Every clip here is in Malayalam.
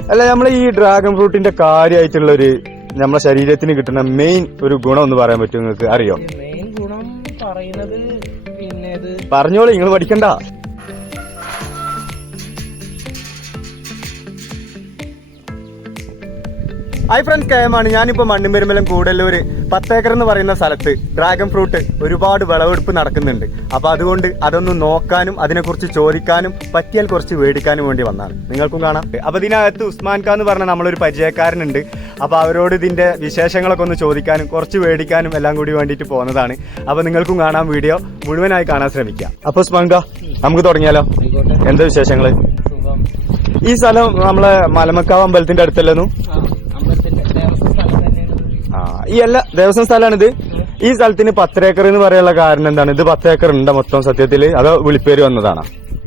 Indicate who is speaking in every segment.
Speaker 1: അല്ല, നമ്മൾ ഈ ഡ്രാഗൺ ഫ്രൂട്ടിന്റെ കാര്യമായിട്ടുള്ള ഒരു നമ്മുടെ ശരീരത്തിന് കിട്ടുന്ന മെയിൻ ഒരു ഗുണം ഒന്ന് പറയാൻ പറ്റുമോ? നിങ്ങൾക്ക് അറിയോ?
Speaker 2: മെയിൻ ഗുണം പറയുന്നത് പിന്നെ
Speaker 1: പറഞ്ഞോളൂ, നിങ്ങൾ പഠിക്കണ്ട. ഹായ് ഫ്രണ്ട്സ്, കയമാണ്. ഞാനിപ്പോൾ മണ്ണിമ്പെരുമ്പലം കൂടല്ലൂര് 10 ഏക്കർ എന്ന് പറയുന്ന സ്ഥലത്ത് ഡ്രാഗൺ ഫ്രൂട്ട് ഒരുപാട് വിളവെടുപ്പ് നടക്കുന്നുണ്ട്. അപ്പോൾ അതുകൊണ്ട് അതൊന്ന് നോക്കാനും അതിനെക്കുറിച്ച് ചോദിക്കാനും പറ്റിയാൽ കുറച്ച് മേടിക്കാനും വേണ്ടി വന്നതാണ്. നിങ്ങൾക്കും കാണാം. അപ്പോൾ ഇതിനകത്ത് ഉസ്മാൻ ഖാൻ എന്ന് പറഞ്ഞ നമ്മളൊരു പരിചയക്കാരനുണ്ട്. അപ്പോൾ അവരോട് ഇതിൻ്റെ വിശേഷങ്ങളൊക്കെ ഒന്ന് ചോദിക്കാനും കുറച്ച് മേടിക്കാനും എല്ലാം കൂടി വേണ്ടിയിട്ട് പോകുന്നതാണ്. അപ്പോൾ നിങ്ങൾക്കും കാണാം, വീഡിയോ മുഴുവനായി കാണാൻ ശ്രമിക്കാം. അപ്പോൾ ഉസ്മാൻ ഖാൻ, നമുക്ക് തുടങ്ങിയാലോ? എന്താ വിശേഷങ്ങൾ? ഈ സ്ഥലം നമ്മളെ മലമക്കാവ് അമ്പലത്തിന്റെ അടുത്തല്ലെന്നു? ഈ എല്ലാ ദേവസ്വം സ്ഥലമാണിത്. ഈ സ്ഥലത്തിന് 10 ഏക്കർ എന്ന് പറയാനുള്ള കാരണം എന്താണ്? ഇത് 10 ഏക്കർ ഉണ്ടോ മൊത്തം സത്യത്തില്, അതോ വിളിപ്പേര് വന്നതാണോ?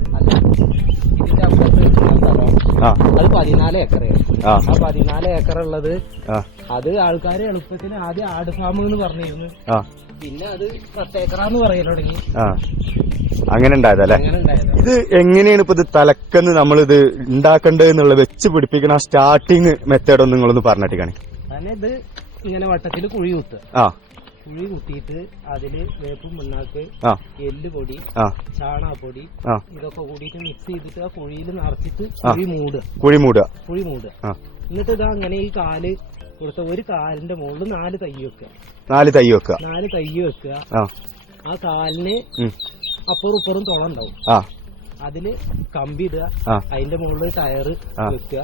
Speaker 2: അത് 14 ഏക്കറാണ്. ആ 14 ഏക്കർ ഉള്ളത് അത് ആൾക്കാര് എളുപ്പത്തിന് ആദ്യം ആട് ഫാം എന്ന് പറഞ്ഞിരുന്നു. പിന്നെ അത് 10 ഏക്കറാന്ന് പറയാൻ തുടങ്ങി.
Speaker 1: അങ്ങനെ ഉണ്ടായതല്ലേ? ഇത് എങ്ങനെയാണ് ഇപ്പൊ ഇത് തലക്കെന്ന് നമ്മളിത് ഉണ്ടാക്കേണ്ടത് എന്നുള്ള വെച്ച് പിടിപ്പിക്കണ സ്റ്റാർട്ടിങ് മെത്തേഡ് ഒന്ന് നിങ്ങളൊന്ന് പറഞ്ഞിട്ടാണ്.
Speaker 2: ഇത് ഇങ്ങനെ വട്ടത്തില് കുഴി കുത്തുക. കുഴി കുത്തിയിട്ട് അതില് വേപ്പും പിണ്ണാക്ക്, എല്ലുപൊടി, ചാണകപ്പൊടി ഇതൊക്കെ കൂടിയിട്ട് മിക്സ് ചെയ്തിട്ട് ആ കുഴിയിൽ നിറച്ചിട്ട് കുഴി മൂടുക. എന്നിട്ട് ഇതാ അങ്ങനെ ഈ കാല് കൊടുത്ത ഒരു കാലിന്റെ മുകളിൽ 4 തൈ വെക്കുക. 4 തൈ വെക്കുക. ആ കാലിന് അപ്പുറം ഇപ്പുറം തുള ഉണ്ടാവും. അതില് കമ്പി ഇടുക. അതിന്റെ മുകളിൽ ടയറ് വെക്കുക.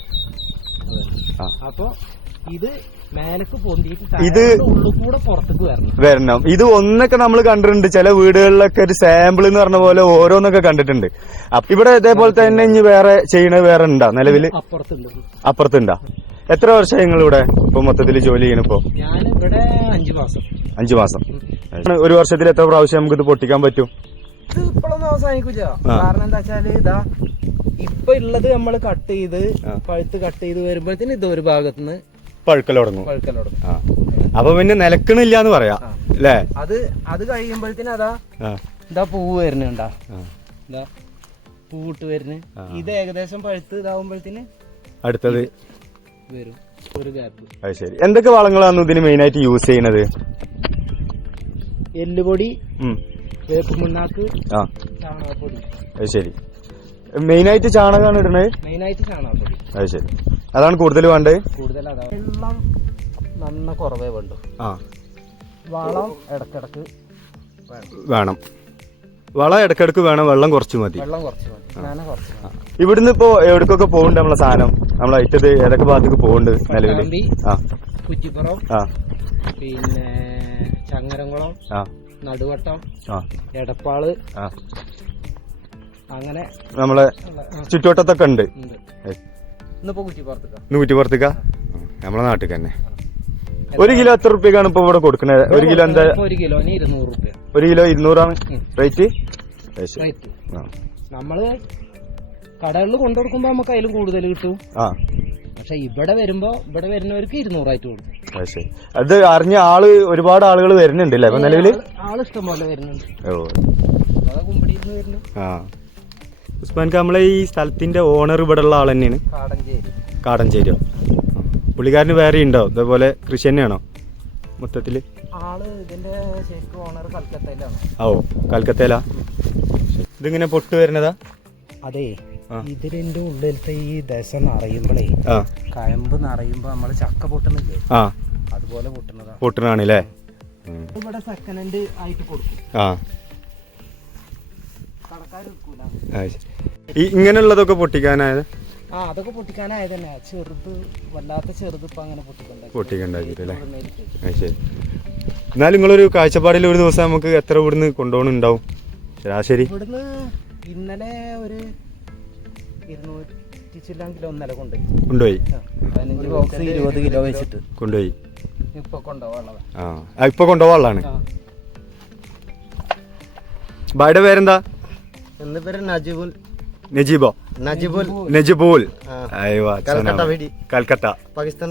Speaker 2: അപ്പൊ ഇത് മേലക്ക് പൊന്തിയിട്ട് ഇത് ഉള്ളിൽ കൂടെ പുറത്തേക്ക് വരണം.
Speaker 1: ഇത് ഒന്നൊക്കെ നമ്മൾ കണ്ടിട്ടുണ്ട്, ചില വീടുകളിലൊക്കെ ഒരു സാമ്പിൾ എന്ന് പറഞ്ഞ പോലെ ഓരോന്നൊക്കെ കണ്ടിട്ടുണ്ട്. അപ്പൊ ഇവിടെ ഇതേപോലെ തന്നെ ഇനി വേറെ ചെയ്യണത് വേറെ ഉണ്ടാ നിലവില്? അപ്പുറത്തുണ്ടാ? എത്ര വർഷം നിങ്ങൾ ഇവിടെ ഇപ്പൊ മൊത്തത്തിൽ ജോലി ചെയ്യണിപ്പോ?
Speaker 2: ഞാനിവിടെ 5 മാസം.
Speaker 1: ഒരു വർഷത്തിൽ എത്ര പ്രാവശ്യം നമുക്ക് ഇത് പൊട്ടിക്കാൻ പറ്റും?
Speaker 2: ഇത് ഇപ്പോഴൊന്നും അവസാനിക്കില്ല. കാരണം എന്താ വെച്ചാല് ഇതാ ഇപ്പൊ ഉള്ളത് നമ്മള് കട്ട് ചെയ്ത് പഴുത്ത് കട്ട് ചെയ്ത് വരുമ്പോഴത്തേന് ഇത് ഒരു ഭാഗത്തുനിന്ന്
Speaker 1: പഴുക്കൽ തുടങ്ങും. അപ്പൊ പിന്നെ നിലക്കണില്ല എന്ന് പറയാം അല്ലേ?
Speaker 2: അത് കഴിയുമ്പോഴത്തേന് ഇതാ പൂവ് വരുന്നുണ്ടാ, ഇതാ പൂവിട്ട് വരുന്നു. ഇത് ഏകദേശം പഴുത്ത് ഇതാവുമ്പോഴത്തേന് അടുത്തത് വരും ഒരു ഗ്യാപ്പ്.
Speaker 1: അത് ശരി. എന്തൊക്കെ വളങ്ങളാണ് ഇതിന് മെയിൻ ആയിട്ട് യൂസ് ചെയ്യണത്?
Speaker 2: എല്ലുപൊടി, വേപ്പ് പിണ്ണാക്ക്, ചാണകപ്പൊടി.
Speaker 1: അത് ശരി. മെയിനായിട്ട് ചാണകമാണ് ഇടണത്?
Speaker 2: മെയിനായിട്ട് ചാണകപ്പൊടി.
Speaker 1: അത് ശരി. അതാണ് കൂടുതൽ വേണ്ടത്?
Speaker 2: കൂടുതൽ അതാണ്. വെള്ളം നന്ന കുറവേ വേണ്ടു. വളം ഇടക്കിടക്ക്
Speaker 1: വേണം. വളം ഇടക്കിടക്ക് വേണം, വെള്ളം കുറച്ച് മതി. ഇവിടുന്ന് ഇപ്പോ എവിടേക്കൊക്കെ പോകുന്നുണ്ട് നമ്മളെ സാധനം? നമ്മളെ ഇറ്റത് ഏതൊക്കെ ഭാഗത്തേക്ക് പോകുന്നുണ്ട് നിലവിൽ?
Speaker 2: കുറ്റിപ്പുറം, പിന്നെ ചങ്ങരംകുളം, നടുവട്ടം, എടപ്പാള്, അങ്ങനെ നമ്മളെ
Speaker 1: ചുറ്റുവട്ടത്തൊക്കെ ഉണ്ട്.
Speaker 2: കുറ്റിപ്പുറത്തേക്കാ
Speaker 1: നമ്മളെ നാട്ടിൽ തന്നെ. 1 കിലോ എത്ര റുപ്യക്കാണ് ഇപ്പൊ ഇവിടെ കൊടുക്കുന്നത്? 1 കിലോ എന്താ?
Speaker 2: 1 കിലോന് 200 റുപ്യ.
Speaker 1: 1 കിലോ 200 റേറ്റ്.
Speaker 2: നമ്മള് കടകളിൽ കൊണ്ടുകൊടുക്കുമ്പോ നമുക്ക് അതിലും കൂടുതൽ കിട്ടും. പക്ഷെ ഇവിടെ വരുന്നവർക്ക് 200 ആയിട്ട് കൊടുക്കും.
Speaker 1: അത് അറിഞ്ഞ ഒരുപാട് ആളുകൾ വരുന്നുണ്ട് അല്ലേ നിലവില്?
Speaker 2: ആളിഷ്ടം പോലെ വരുന്നുണ്ട്.
Speaker 1: ഉസ്മാൻ ഖാൻ, നമ്മളെ ഈ സ്ഥലത്തിന്റെ ഓണർ ഇവിടെ ഉള്ള ആൾ തന്നെയാണ്? കാടഞ്ചേരിയോ? പുള്ളിക്കാരന് വേറെ ഉണ്ടോ ഇതേപോലെ കൃഷി തന്നെയാണോ മൊത്തത്തില്?
Speaker 2: ഇതിന്റെ ശരിക്കും ഓണർ കൽക്കത്തയിലാണ്.
Speaker 1: കൽക്കത്തയിലാ? ഇതിങ്ങനെ പൊട്ട് വരുന്നതാ?
Speaker 2: അതെ, ഇതിന്റെ ഉള്ളിലത്തെ ഈ ദശ നിറയുമ്പോഴേ, കയമ്പ് നിറയുമ്പോ നമ്മള് ചക്ക പൊട്ടുന്നില്ലേ, അതുപോലെ
Speaker 1: പൊട്ടണാണല്ലേ?
Speaker 2: ഇവിടെ സെക്കൻഡ് ഹാൻഡ് ആയിട്ട് കൊടുക്കും.
Speaker 1: ഇങ്ങനെയുള്ളതൊക്കെ പൊട്ടിക്കാനായത്?
Speaker 2: അതൊക്കെ പൊട്ടിക്കാനായത് തന്നെ. വല്ലാത്ത ചെറുത് ഇപ്പൊ അങ്ങനെ
Speaker 1: പൊട്ടിക്കണ്ടാക്കിട്ടല്ലേ? ശരി. എന്നാലും നിങ്ങളൊരു കാഴ്ചപ്പാടിൽ ഒരു ദിവസം നമുക്ക് എത്ര ഇവിടുന്ന് കൊണ്ടുപോകുന്നുണ്ടാവും ശരാശരി?
Speaker 2: ഇവിടുന്ന് ഇന്നലെ ഒരു 200 കിലോ ഇന്നലെ കൊണ്ടുപോയി. 15 ബോക്സ് 20 കിലോ വെച്ചിട്ട്
Speaker 1: കൊണ്ടുപോയി.
Speaker 2: ഇപ്പൊ കൊണ്ടുപോകാനുള്ളതാണ്.
Speaker 1: ഇപ്പൊ കൊണ്ടുപോകാനുള്ളതാണ്. ഭായിയുടെ പേരെന്താ?
Speaker 2: എന്റെ പേര് നജീബുൽ.
Speaker 1: നജിബുൽ. കൽക്കട്ട,
Speaker 2: പാകിസ്ഥാൻ.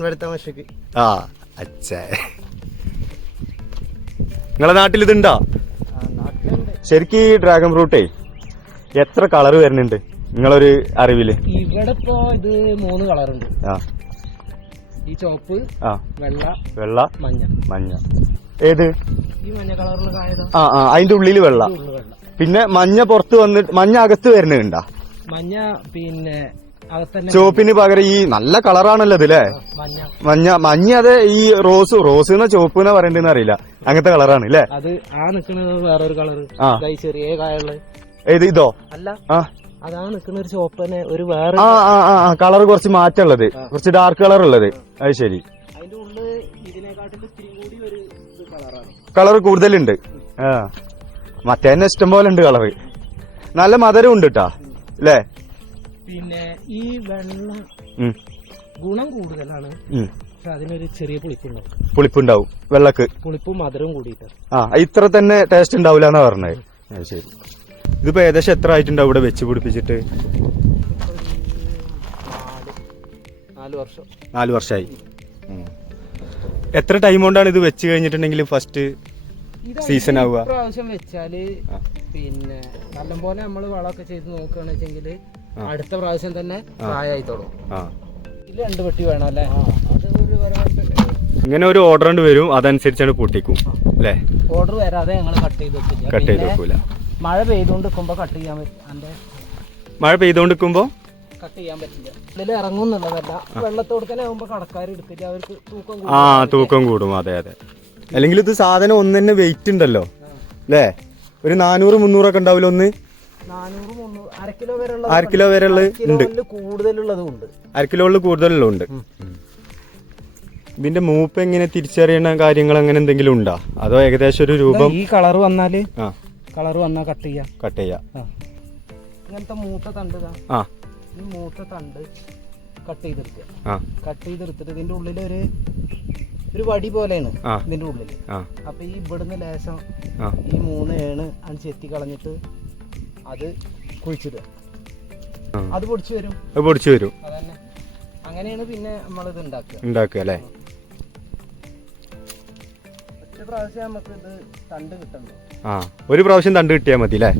Speaker 1: നിങ്ങളെ നാട്ടിൽ ഇതുണ്ടോ? ശരിക്കും ഈ ഡ്രാഗൺ ഫ്രൂട്ടേ എത്ര കളർ വരുന്നുണ്ട്? നിങ്ങളൊരു അറിവില്?
Speaker 2: ഇവിടെ ഇപ്പൊ ഇത് 3 കളറുണ്ട്. ഈ ചോപ്പ്, വെള്ള, മഞ്ഞ. ഏത്? ഈ മഞ്ഞ കളറിൽ കായതാ.
Speaker 1: അതിന്റെ ഉള്ളില് വെള്ള. പിന്നെ മഞ്ഞ പുറത്ത് വന്നിട്ട് മഞ്ഞ അകത്ത് വരുന്നുണ്ടാ? മഞ്ഞ പിന്നെ ചുവപ്പിന് പകരം ഈ നല്ല കളറാണല്ലോ ഇതില്ലേ? മഞ്ഞ അതെ. ഈ റോസ് എന്ന ചുവപ്പ് എന്നാ പറയണ്ടെന്ന് അറിയില്ല, അങ്ങനത്തെ കളറാണ് അല്ലേ? അത് നിക്കുന്നത് വേറൊരു കളറ്, ചെറിയ കായുള്ള. ഏത്? ഇതോ? അല്ല, അതാണ് നിക്കുന്ന ഒരു ചുവപ്പ് തന്നെ, ഒരു വേറെ കളർ കുറച്ച് മാറ്റമുള്ളത്, കുറച്ച് ഡാർക്ക് കളർ ഉള്ളത്. അത് ശരി. അതിന്റെ ഉള്ളിൽ ഇതിനെക്കാട്ടിലും കൂടി ഒരു കളർ കൂടുതലുണ്ട്. മറ്റേ തന്നെ ഇഷ്ടം പോലെ ഉണ്ട് കളറ്. നല്ല മധുരം ഉണ്ട് കേട്ടാ അല്ലേ? പിന്നെ ഈ വെള്ള ഗുണം കൂടുതലാണ്, പക്ഷെ അതിനൊരു ചെറിയ പുളിപ്പുണ്ടാവും. വെള്ളക്ക് പുളിപ്പും മധുരവും കൂടിയിട്ട് ഇത്ര തന്നെ ടേസ്റ്റ് ഉണ്ടാവില്ല എന്നാ പറഞ്ഞത്. ശരി. ഇതിപ്പോ ഏകദേശം എത്ര ആയിട്ടുണ്ടാവും ഇവിടെ വെച്ച് പിടിപ്പിച്ചിട്ട്? 4 വർഷമായി. എത്ര ടൈം കൊണ്ടാണ് ഇത് വെച്ച് കഴിഞ്ഞിട്ടുണ്ടെങ്കിൽ ഫസ്റ്റ് സീസൺ ആവുക? പ്രാവശ്യം വെച്ചാല് പിന്നെ നല്ലപോലെ നമ്മള് വളമൊക്കെ ചെയ്ത് നോക്കുകയാണെന്ന് വെച്ചെങ്കിൽ അടുത്ത പ്രാവശ്യം തന്നെ പ്രായമായി തുടങ്ങും. ഇത് 2 പെട്ടി വേണം അല്ലേ? ഇങ്ങനെ ഒരു ഓർഡർ കൊണ്ട് വരും, അതനുസരിച്ചാണ് പൊട്ടിക്കും അല്ലേ? ഓർഡർ വരാതെ ഞങ്ങൾ കട്ട് ചെയ്ത് വെക്കൂല. മഴ പെയ്തോണ്ടിരിക്കുമ്പോ കട്ട് ചെയ്യാൻ പറ്റും. മഴ പെയ്തോണ്ടിരിക്കുമ്പോ കട്ട് ചെയ്യാൻ പറ്റില്ല. ഇതിൽ ഇറങ്ങുന്നുള്ളതല്ല, വെള്ളത്തോടെ ആകുമ്പോ കടക്കാർ എടുത്തിട്ട് അവർക്ക് തൂക്കം കൂടും. അതെ. അല്ലെങ്കിൽ ഇത് സാധനം ഒന്ന് തന്നെ വെയിറ്റ് ഉണ്ടല്ലോ അല്ലേ? ഒരു 400-300 ഒക്കെ ഉണ്ടാവില്ല ഒന്ന്. 400-300 അര കിലോ വരെ ഉണ്ട്. കൂടുതലുള്ളതുണ്ട്, 1/2 കിലോയിൽ കൂടുതലുള്ളതുണ്ട്. ഇതിന്റെ മൂപ്പ് എങ്ങനെ തിരിച്ചറിയണ കാര്യങ്ങൾ അങ്ങനെ എന്തെങ്കിലും ഉണ്ടോ? അതോ ഏകദേശം ഒരു രൂപം? ഈ കളർ വന്നാല് കട്ട് ചെയ്യാം. ഇങ്ങനത്തെ മൂത്ത തണ്ട്, ഈ മൂത്ത തണ്ട് കട്ട് ചെയ്തെടുത്തിട്ട് ഇതിന്റെ ഉള്ളിൽ ഒരു വടി പോലെയാണ് ഇതിന്റെ ഉള്ളില്. അപ്പൊ ഈ ഇവിടുന്ന് ലേശം ഈ 3 ഏണ് ചെത്തി കളഞ്ഞിട്ട് അത് കുഴിച്ചിടുക. അത് പൊടിച്ചു വരും. അതന്നെ, അങ്ങനെയാണ് പിന്നെ നമ്മളിത് ഉണ്ടാക്കുക അല്ലേ? ഒറ്റ പ്രാവശ്യം നമുക്ക് ഇത് തണ്ട് കിട്ടണ്ടോ? ഒരു പ്രാവശ്യം തണ്ട് കിട്ടിയാൽ മതി അല്ലേ?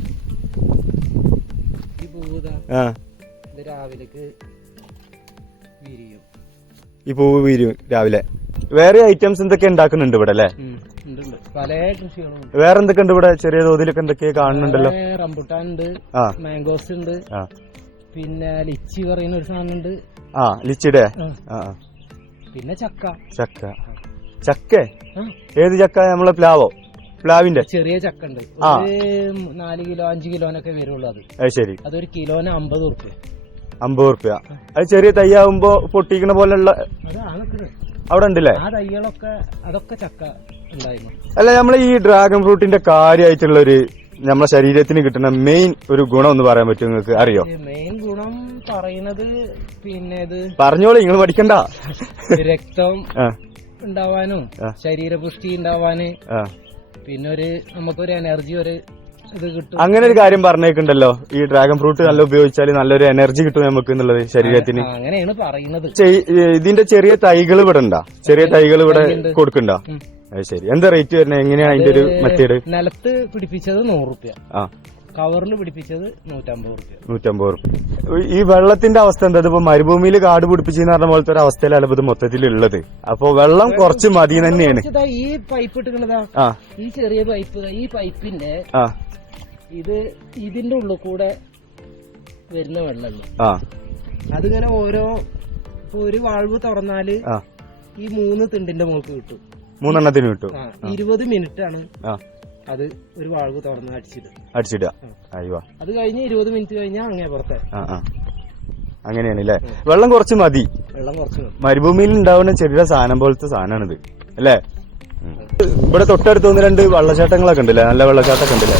Speaker 1: ഈ പൂവ് ഇത് രാവിലേക്ക് വിരിയും. ഈ പൂവ് വിരിയും രാവിലെ. വേറെ ഐറ്റംസ് എന്തൊക്കെ ഉണ്ടാക്കുന്നുണ്ട് ഇവിടെ അല്ലേ? പല കൃഷികളും. വേറെ എന്തൊക്കെ ഉണ്ട് ഇവിടെ? ചെറിയ തോതിലൊക്കെ എന്തൊക്കെയാ കാണുന്നുണ്ടല്ലോ? റംബുട്ടാൻ ഉണ്ട്, മാംഗോസ് ഉണ്ട്, പിന്നെ ലിച്ചി പറയുന്ന ഒരു സാധനം ഉണ്ട്. ലിച്ചിയുടെ. പിന്നെ ചക്ക. ഏത് ചക്ക? നമ്മളെ പ്ലാവിന്റെ ചെറിയ ചക്ക ഉണ്ട്. 4 കിലോ 5 കിലോനൊക്കെ വരുള്ളൂ. അത് ശരി. അതൊരു കിലോന് 50 റുപ്യ. 50 റുപ്യ. അത് ചെറിയ തയ്യാവുമ്പോ പൊട്ടിക്കണ പോലെയുള്ള അവിടെ ഉണ്ടല്ലേ? ആ തൈകളൊക്കെ അതൊക്കെ ചക്ക ഉണ്ടായിരുന്നു. അല്ല, നമ്മൾ ഈ ഡ്രാഗൺ ഫ്രൂട്ടിന്റെ കാര്യമായിട്ടുള്ള ഒരു നമ്മളെ ശരീരത്തിന് കിട്ടുന്ന മെയിൻ ഒരു ഗുണം ഒന്ന് പറയാൻ പറ്റുമോ? നിങ്ങൾക്ക് അറിയോ? മെയിൻ ഗുണം പറയുന്നത് പിന്നെ ഇത് പറഞ്ഞോളൂ, നിങ്ങൾ പഠിക്കണ്ട. രക്തം ഉണ്ടാവാനും ശരീരപുഷ്ടി ഉണ്ടാവാന്, പിന്നെ നമുക്കൊരു എനർജി ഇത് കിട്ടും. അങ്ങനെ ഒരു കാര്യം പറഞ്ഞേക്കുണ്ടല്ലോ, ഈ ഡ്രാഗൺ ഫ്രൂട്ട് നല്ല ഉപയോഗിച്ചാൽ നല്ലൊരു എനർജി കിട്ടും നമുക്ക് എന്നുള്ളത് ശരീരത്തിന്. അങ്ങനെയാണ് പറയുന്നത്. ഇതിന്റെ ചെറിയ തൈകൾ ഇവിടെ ഉണ്ടാ? ചെറിയ തൈകൾ ഇവിടെ കൊടുക്കണ്ട? അത് ശരി. എന്താ റേറ്റ് വരുന്നത്? എങ്ങനെയാണ് അതിന്റെ ഒരു മെത്തേഡ്? നിലത്ത് പിടിപ്പിച്ചത് 100 റുപ്യ, കവറിൽ പിടിപ്പിച്ചത് 150 റുപ്യ. ഈ വെള്ളത്തിന്റെ അവസ്ഥ എന്താ? ഇപ്പൊ മരുഭൂമിയിൽ കാട് പിടിപ്പിച്ചെന്ന് പറഞ്ഞ പോലത്തെ ഒരു അവസ്ഥയിലല്ല ഇത് മൊത്തത്തിലുള്ളത്. അപ്പൊ വെള്ളം കുറച്ച് മതി തന്നെയാണ്. ഈ പൈപ്പ് ഇട്ടിട്ടുള്ളതാ, ഈ ചെറിയ പൈപ്പ്, ഈ പൈപ്പിന്റെ ഇതിന്റെ ഉള്ളിൽ കൂടെ വരുന്ന വെള്ളമല്ല, അതിങ്ങനെ ഒരു വാൾവ് തുറന്നാല് ഈ 3 തിണ്ടിന്റെ മുകൾക്ക് കിട്ടും. 3 എണ്ണത്തിന് കിട്ടും. 20 മിനിറ്റ് ആണ് അത് ഒരു വാൾവ് തുറന്ന് അടിച്ചിടുക. അത് കഴിഞ്ഞ് 20 മിനിറ്റ് കഴിഞ്ഞാൽ അങ്ങേ പുറത്തെ. അങ്ങനെയാണ് അല്ലേ? വെള്ളം കുറച്ച് മതി. മരുഭൂമിയിൽ ഉണ്ടാവുന്ന ചെറിയ സാധനം പോലത്തെ സാധനമാണിത് അല്ലേ? ഇവിടെ തൊട്ടടുത്ത് 1-2 വെള്ളച്ചാട്ടങ്ങളൊക്കെ ഉണ്ടല്ലേ? നല്ല വെള്ളച്ചാട്ടമൊക്കെ ഉണ്ടല്ലേ?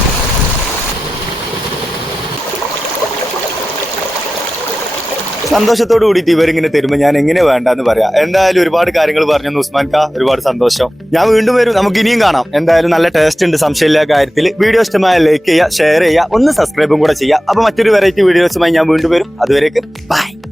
Speaker 1: സന്തോഷത്തോട് കൂടിയിട്ട് ഇവരിങ്ങനെ തരുമ്പോൾ ഞാൻ എങ്ങനെ വേണ്ടെന്ന് പറയാം. എന്തായാലും ഒരുപാട് കാര്യങ്ങൾ പറഞ്ഞു ഉസ്മാൻ ക, ഒരുപാട് സന്തോഷം. ഞാൻ വീണ്ടും വരും, നമുക്ക് ഇനിയും കാണാം. എന്തായാലും നല്ല ടേസ്റ്റ് ഉണ്ട്, സംശയമില്ല കാര്യത്തിൽ. വീഡിയോ ഇഷ്ടമായ ലൈക്ക് ചെയ്യുക, ഷെയർ ചെയ്യുക, ഒന്ന് സബ്സ്ക്രൈബും കൂടെ ചെയ്യുക. അപ്പൊ മറ്റൊരു വെറൈറ്റി വീഡിയോസുമായി ഞാൻ വീണ്ടും വരും. അതുവരേക്ക് ബൈ.